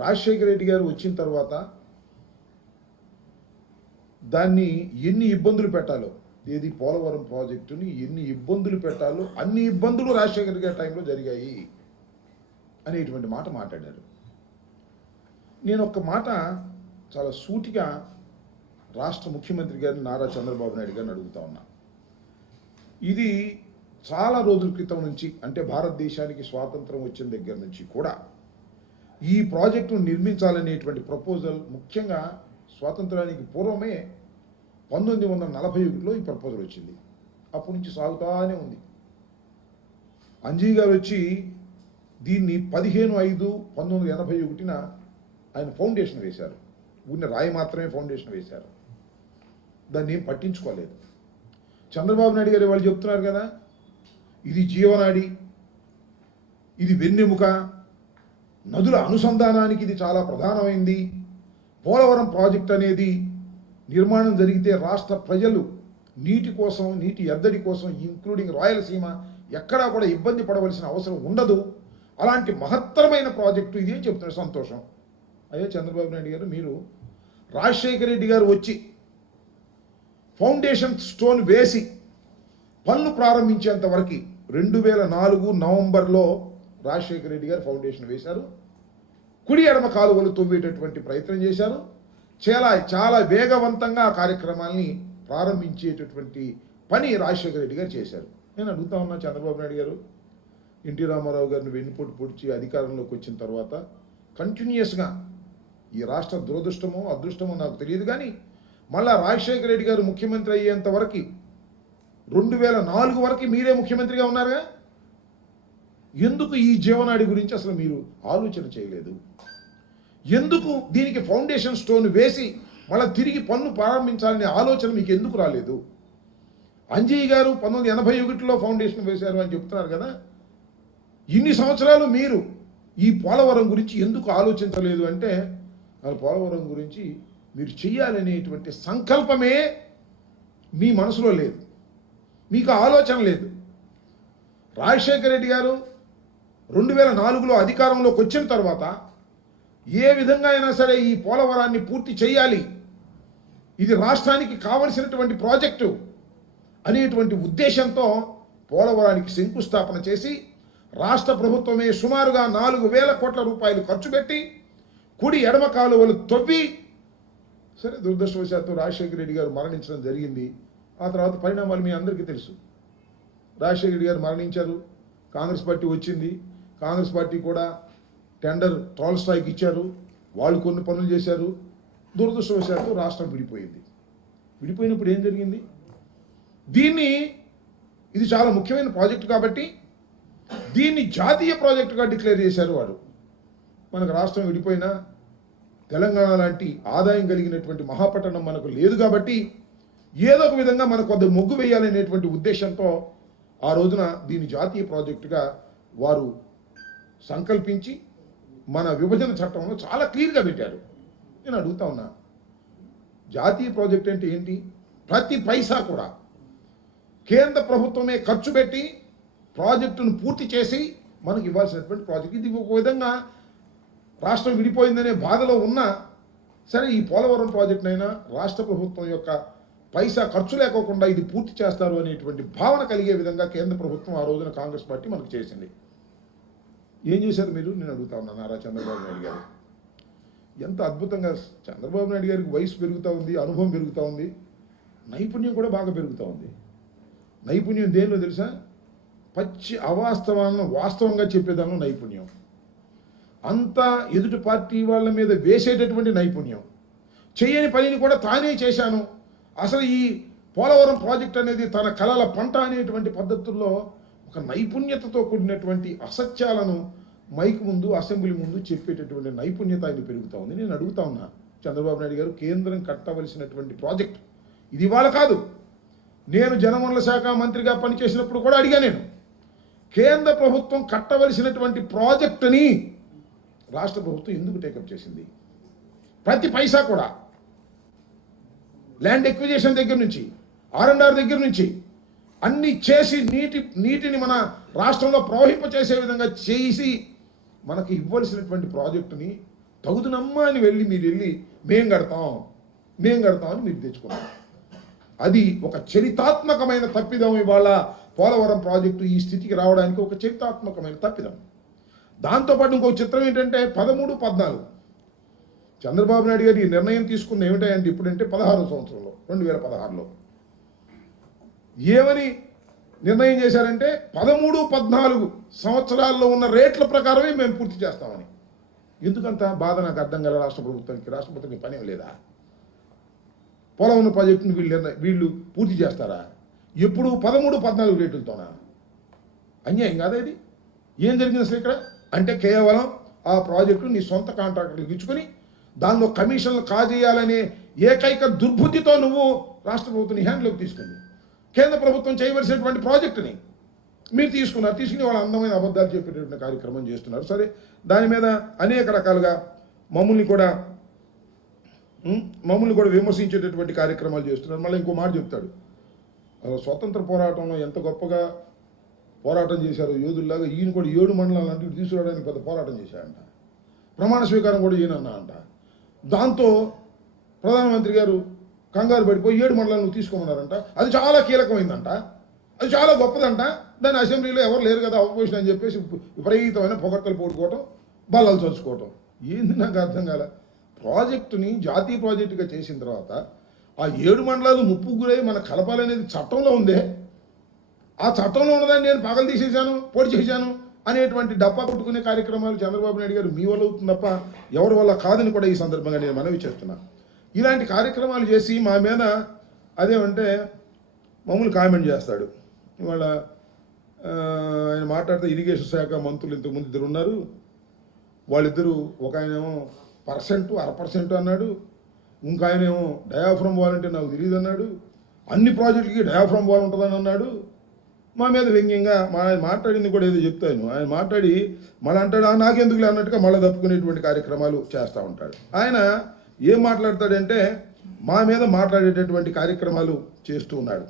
రాజశేఖర రెడ్డి గారు వచ్చిన తర్వాత దాన్ని ఎన్ని ఇబ్బందులు పెట్టాలో, ఏది పోలవరం ప్రాజెక్టుని ఎన్ని ఇబ్బందులు పెట్టాలో అన్ని ఇబ్బందులు రాజశేఖర రెడ్డి గారి టైంలో జరిగాయి అనేటువంటి మాట మాట్లాడారు. నేను ఒక మాట చాలా సూటిగా రాష్ట్ర ముఖ్యమంత్రి గారిని నారా చంద్రబాబు నాయుడు గారిని అడుగుతా ఉన్నా. ఇది చాలా రోజుల క్రితం నుంచి, అంటే భారతదేశానికి స్వాతంత్రం వచ్చిన దగ్గర నుంచి కూడా ఈ ప్రాజెక్టును నిర్మించాలనేటువంటి ప్రపోజల్ ముఖ్యంగా స్వాతంత్రానికి పూర్వమే 1941లో ఈ ప్రపోజల్ వచ్చింది. అప్పటి నుంచి సాగుతానే ఉంది. అంజీ గారు వచ్చి దీన్ని 15/5/1981 ఆయన ఫౌండేషన్ వేశారు. ఉన్న రాయి మాత్రమే ఫౌండేషన్ వేశారు. దాన్ని ఏం పట్టించుకోలేదు. చంద్రబాబు నాయుడు గారు వాళ్ళు చెప్తున్నారు కదా, ఇది జీవనాడి, ఇది వెన్నెముక, నదుల అనుసంధానానికి ఇది చాలా ప్రధానమైంది. పోలవరం ప్రాజెక్ట్ అనేది నిర్మాణం జరిగితే రాష్ట్ర ప్రజలు నీటి కోసం, నీటి ఎద్దడి కోసం, ఇంక్లూడింగ్ రాయలసీమ ఎక్కడా కూడా ఇబ్బంది పడవలసిన అవసరం ఉండదు. అలాంటి మహత్తరమైన ప్రాజెక్టు ఇది అని చెప్తున్నారు. సంతోషం. అయ్యే చంద్రబాబు నాయుడు గారు, మీరు రాజశేఖర రెడ్డి గారు వచ్చి ఫౌండేషన్ స్టోన్ వేసి పనులు ప్రారంభించేంత వరకు 2004 నవంబర్లో రాజశేఖర రెడ్డి గారు ఫౌండేషన్ వేశారు. కుడి ఎడమ కాలువలు తవ్వేటటువంటి ప్రయత్నం చేశారు. చాలా వేగవంతంగా ఆ కార్యక్రమాల్ని ప్రారంభించేటటువంటి పని రాజశేఖర రెడ్డి గారు చేశారు. నేను అడుగుతా ఉన్నా, చంద్రబాబు నాయుడు గారు ఎన్టీ రామారావు గారిని వెన్నుపోటు పొడిచి అధికారంలోకి వచ్చిన తర్వాత కంటిన్యూస్గా, ఈ రాష్ట్ర దురదృష్టమో అదృష్టమో నాకు తెలియదు కానీ, మళ్ళా రాజశేఖర రెడ్డి గారు ముఖ్యమంత్రి అయ్యేంత వరకు 2004 వరకు మీరే ముఖ్యమంత్రిగా ఉన్నారుగా, ఎందుకు ఈ జీవనాడి గురించి అసలు మీరు ఆలోచన చేయలేదు? ఎందుకు దీనికి ఫౌండేషన్ స్టోన్ వేసి మళ్ళీ తిరిగి పన్ను ప్రారంభించాలనే ఆలోచన మీకు ఎందుకు రాలేదు? అంజయ్య గారు 1981లో ఫౌండేషన్ వేశారు అని చెప్తున్నారు కదా, ఇన్ని సంవత్సరాలు మీరు ఈ పోలవరం గురించి ఎందుకు ఆలోచించలేదు అంటే, పోలవరం గురించి మీరు చెయ్యాలనేటువంటి సంకల్పమే మీ మనసులో లేదు, మీకు ఆలోచన లేదు. రాజశేఖర రెడ్డి గారు 2004లో అధికారంలోకి వచ్చిన తర్వాత ఏ విధంగా అయినా సరే ఈ పోలవరాన్ని పూర్తి చేయాలి, ఇది రాష్ట్రానికి కావలసినటువంటి ప్రాజెక్టు అనేటువంటి ఉద్దేశంతో పోలవరానికి శంకుస్థాపన చేసి రాష్ట్ర ప్రభుత్వమే సుమారుగా 4,000 కోట్ల రూపాయలు ఖర్చు పెట్టి కుడి ఎడమ కాలువలు తవ్వి, సరే దురదృష్టవశాత్తు రాజశేఖర రెడ్డి గారు మరణించడం జరిగింది. ఆ తర్వాత పరిణామాలు మీ అందరికీ తెలుసు. రాజశేఖర రెడ్డి గారు మరణించారు, కాంగ్రెస్ పార్టీ వచ్చింది. కాంగ్రెస్ పార్టీ కూడా టెండర్ ట్రాల్ స్ట్రైక్ ఇచ్చారు, వాళ్ళు కొన్ని పనులు చేశారు. దురదృష్టవశాత్తు రాష్ట్రం విడిపోయింది. విడిపోయినప్పుడు ఏం జరిగింది? ఇది చాలా ముఖ్యమైన ప్రాజెక్టు కాబట్టి దీన్ని జాతీయ ప్రాజెక్టుగా డిక్లేర్ చేశారు వారు. మనకు రాష్ట్రం విడిపోయినా తెలంగాణ లాంటి ఆదాయం కలిగినటువంటి మహాపట్టణం మనకు లేదు కాబట్టి ఏదో ఒక విధంగా మనకు కొద్ది మొగ్గు వేయాలనేటువంటి ఉద్దేశంతో ఆ రోజున దీన్ని జాతీయ ప్రాజెక్టుగా వారు సంకల్పించి మన విభజన చట్టంలో చాలా క్లియర్గా పెట్టారు. నేను అడుగుతా ఉన్నా, జాతీయ ప్రాజెక్ట్ అంటే ఏంటి? ప్రతి పైసా కూడా కేంద్ర ప్రభుత్వమే ఖర్చు పెట్టి ప్రాజెక్టును పూర్తి చేసి మనకు ఇవ్వాల్సినటువంటి ప్రాజెక్ట్. ఇది ఒక విధంగా రాష్ట్రం విడిపోయిందనే బాధలో ఉన్నా సరే, ఈ పోలవరం ప్రాజెక్టునైనా రాష్ట్ర ప్రభుత్వం యొక్క పైసా ఖర్చు లేకోకుండా ఇది పూర్తి చేస్తారు అనేటువంటి భావన కలిగే విధంగా కేంద్ర ప్రభుత్వం ఆ రోజున కాంగ్రెస్ పార్టీ మనకు చేసింది. ఏం చేశారు మీరు? నేను అడుగుతా ఉన్నాను. నారా చంద్రబాబు నాయుడు గారు ఎంత అద్భుతంగా, చంద్రబాబు నాయుడు గారికి వయసు పెరుగుతూ ఉంది, అనుభవం పెరుగుతూ ఉంది, నైపుణ్యం కూడా బాగా పెరుగుతూ ఉంది. నైపుణ్యం దేనిలో తెలుసా? పచ్చి అవాస్తవాలను వాస్తవంగా చెప్పేదానిలో నైపుణ్యం. అంతా ఎదుటి పార్టీ వాళ్ళ మీద వేసేటటువంటి నైపుణ్యం. చేయని పనిని కూడా తానే చేశాను, అసలు ఈ పోలవరం ప్రాజెక్ట్ అనేది తన కలల పంట అనేటువంటి పద్ధతుల్లో ఒక నైపుణ్యతతో కూడినటువంటి అసత్యాలను మైక్ ముందు, అసెంబ్లీ ముందు చెప్పేటటువంటి నైపుణ్యత ఆయన పెరుగుతూ ఉంది. నేను అడుగుతా ఉన్నా, చంద్రబాబు నాయుడు గారు కేంద్రం కట్టవలసినటువంటి ప్రాజెక్ట్ ఇది ఇవాళ కాదు. నేను జనవనరుల శాఖ మంత్రిగా పనిచేసినప్పుడు కూడా అడిగా, నేను కేంద్ర ప్రభుత్వం కట్టవలసినటువంటి ప్రాజెక్టుని రాష్ట్ర ప్రభుత్వం ఎందుకు టేకప్ చేసింది? ప్రతి పైసా కూడా ల్యాండ్ ఎక్విజిషన్ దగ్గర నుంచి, R&R దగ్గర నుంచి అన్ని చేసి నీటిని మన రాష్ట్రంలో ప్రవహింప చేసే విధంగా చేసి మనకి ఇవ్వాల్సినటువంటి ప్రాజెక్టుని తగుదనమ్మా అని మీరు వెళ్ళి మేం కడతాం అని మీరు తెచ్చుకున్నారు. అది ఒక చరితాత్మకమైన తప్పిదం. ఇవాళ పోలవరం ప్రాజెక్టు ఈ స్థితికి రావడానికి ఒక చరితాత్మకమైన తప్పిదం. దాంతోపాటు ఇంకొక చిత్రం ఏంటంటే 13, 14 చంద్రబాబు నాయుడు గారు ఈ నిర్ణయం తీసుకున్న ఏమిటంటే ఇప్పుడంటే 16వ సంవత్సరంలో 2016లో ఏమని నిర్ణయం చేశారంటే 13, 14 సంవత్సరాల్లో ఉన్న రేట్ల ప్రకారమే మేము పూర్తి చేస్తామని. ఎందుకంత బాధ నాకు అర్థం కాల. రాష్ట్ర ప్రభుత్వానికి పని లేదా? పోలవరం ప్రాజెక్టుని వీళ్ళు పూర్తి చేస్తారా? ఎప్పుడు 13, 14 రేట్లతోనా? అన్యాయం కాదా ఇది? ఏం జరిగింది అసలు ఇక్కడ అంటే కేవలం ఆ ప్రాజెక్టు నీ సొంత కాంట్రాక్టర్లకు ఇచ్చుకొని దానిలో కమిషన్లు కాజేయాలనే ఏకైక దుర్బుద్ధితో నువ్వు రాష్ట్ర ప్రభుత్వం హ్యాండ్లోకి తీసుకుంది. కేంద్ర ప్రభుత్వం చేయవలసినటువంటి ప్రాజెక్టుని మీరు తీసుకుని వాళ్ళ అందమైన అబద్ధాలు చెప్పేటటువంటి కార్యక్రమం చేస్తున్నారు. సరే, దాని మీద అనేక రకాలుగా మమ్మల్ని కూడా విమర్శించేటటువంటి కార్యక్రమాలు చేస్తున్నారు. మళ్ళీ ఇంకో మాట చెప్తాడు, స్వతంత్ర పోరాటంలో ఎంత గొప్పగా పోరాటం చేశారు యోధుల్లాగా ఈయన కూడా 7 మండలాలు అంటే తీసుకురావడానికి పెద్ద పోరాటం చేశాడంట. ప్రమాణ స్వీకారం కూడా ఈయనన్నా అంట. దాంతో ప్రధానమంత్రి గారు కంగారు పడిపోయి 7 మండలాలను తీసుకోమన్నారంట. అది చాలా కీలకమైందంట, అది చాలా గొప్పదంట. దాన్ని అసెంబ్లీలో ఎవరు లేరు కదా అపోజిషన్ అని చెప్పేసి విపరీతమైన పొగడ్తలు పోడుకోవటం, బల్లాలు చదువుకోవటం. ఏంది నాకు అర్థం కాల. ప్రాజెక్టుని జాతీయ ప్రాజెక్టుగా చేసిన తర్వాత ఆ 7 మండలాలు ముప్పుకు గురై మన కలపాలనేది చట్టంలో ఉందే. ఆ చట్టంలో ఉన్నదాన్ని నేను పగలు తీసేశాను, పొడి చేశాను అనేటువంటి డబ్బా కొట్టుకునే కార్యక్రమాలు చంద్రబాబు నాయుడు గారు మీ వల్ల అవుతుంది తప్ప ఎవరి వల్ల కాదని కూడా ఈ సందర్భంగా నేను మనవి చేస్తున్నాను. ఇలాంటి కార్యక్రమాలు చేసి మా మీద అదేమంటే మమ్మల్ని కామెంట్ చేస్తాడు. ఇవాళ ఆయన మాట్లాడితే ఇరిగేషన్ శాఖ మంత్రులు ఇంతకుముందు 2 ఉన్నారు. వాళ్ళిద్దరూ ఒక ఆయనేమో 1% అన్నాడు, ఇంక ఆయనేమో డయాఫ్రమ్ వాల్ అంటే నాకు తెలియదు అన్నాడు, అన్ని ప్రాజెక్టులకి డయాఫ్రమ్ వాల్ ఉంటుందని అన్నాడు. మా మీద వ్యంగ్యంగా ఆయన మాట్లాడింది కూడా ఏదో చెప్తాను. ఆయన మాట్లాడి మళ్ళీ అంటాడు నాకెందుకులే అన్నట్టుగా మళ్ళీ తప్పుకునేటువంటి కార్యక్రమాలు చేస్తూ ఉంటాడు. ఆయన ఏం మాట్లాడతాడంటే మా మీద మాట్లాడేటటువంటి కార్యక్రమాలు చేస్తూ ఉన్నాడు.